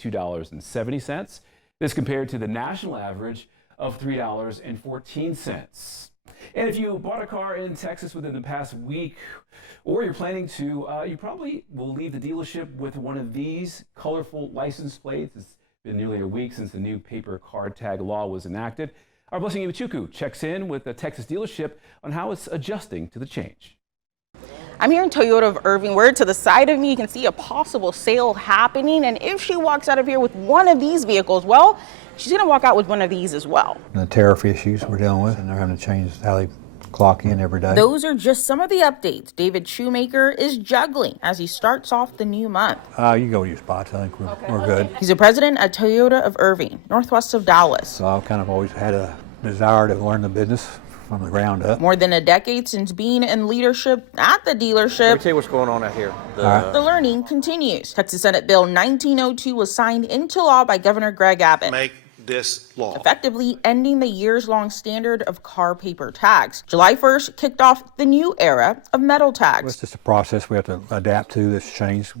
$2.70. This compared to the national average of $3.14. And if you bought a car in Texas within the past week, or you're planning to, you probably will leave the dealership with one of these colorful license plates. It's been nearly a week since the new paper car tag law was enacted. Our Blessing Iwachuku checks in with the Texas dealership on how it's adjusting to the change. I'm here in Toyota of Irving, where to the side of me you can see a possible sale happening, and if she walks out of here with one of these vehicles, well, she's going to walk out with one of these as well. The tariff issues we're dealing with, and they're having to change how they clock in every day. Those are just some of the updates David Shoemaker is juggling as he starts off the new month. You go to your spots. I think we're good. He's a president at Toyota of Irving, northwest of Dallas. So I've kind of always had a desire to learn the business from the ground up. More than a decade since being in leadership at the dealership. Let me tell you what's going on out here. The learning continues. Texas Senate Bill 1902 was signed into law by Governor Greg Abbott. Make this law. Effectively ending the years-long standard of car paper tags. July 1st kicked off the new era of metal tags. It's just a process we have to adapt to. This change.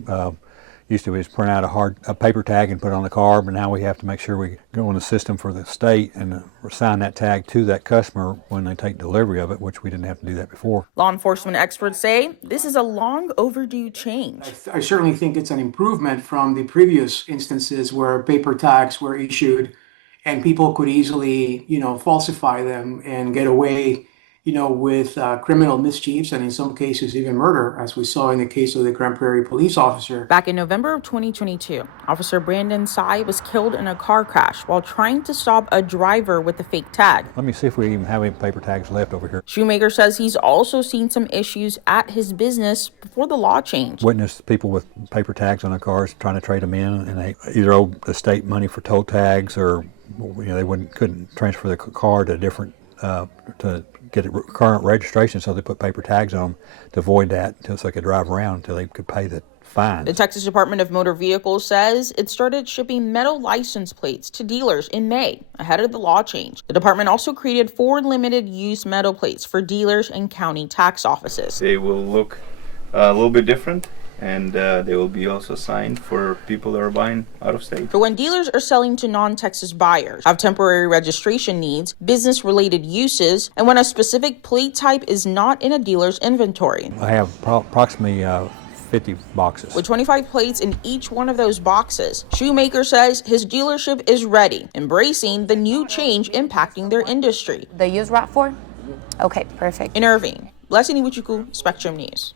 Used to just print out a paper tag and put it on the car, but now we have to make sure we go in the system for the state and assign that tag to that customer when they take delivery of it, which we didn't have to do that before. Law enforcement experts say this is a long overdue change. I certainly think it's an improvement from the previous instances where paper tags were issued and people could easily, falsify them and get away, with criminal mischiefs and in some cases even murder, as we saw in the case of the Grand Prairie police officer. Back in November of 2022, Officer Brandon Tsai was killed in a car crash while trying to stop a driver with a fake tag. Let me see if we even have any paper tags left over here. Shoemaker says he's also seen some issues at his business before the law changed. Witnessed people with paper tags on their cars trying to trade them in, and they either owed the state money for tow tags or they couldn't transfer the car to different to get a current registration, so they put paper tags on them to avoid that so they could drive around until they could pay the fine. The Texas Department of Motor Vehicles says it started shipping metal license plates to dealers in May ahead of the law change. The department also created 4 limited use metal plates for dealers and county tax offices. They will look a little bit different, and they will be also signed for people that are buying out of state. For when dealers are selling to non-Texas buyers, have temporary registration needs, business-related uses, and when a specific plate type is not in a dealer's inventory. I have approximately 50 boxes. With 25 plates in each one of those boxes, Shoemaker says his dealership is ready, embracing the new change impacting their industry. The use RAV4? Okay, perfect. In Irving, Blessing Iwachuku, Spectrum News.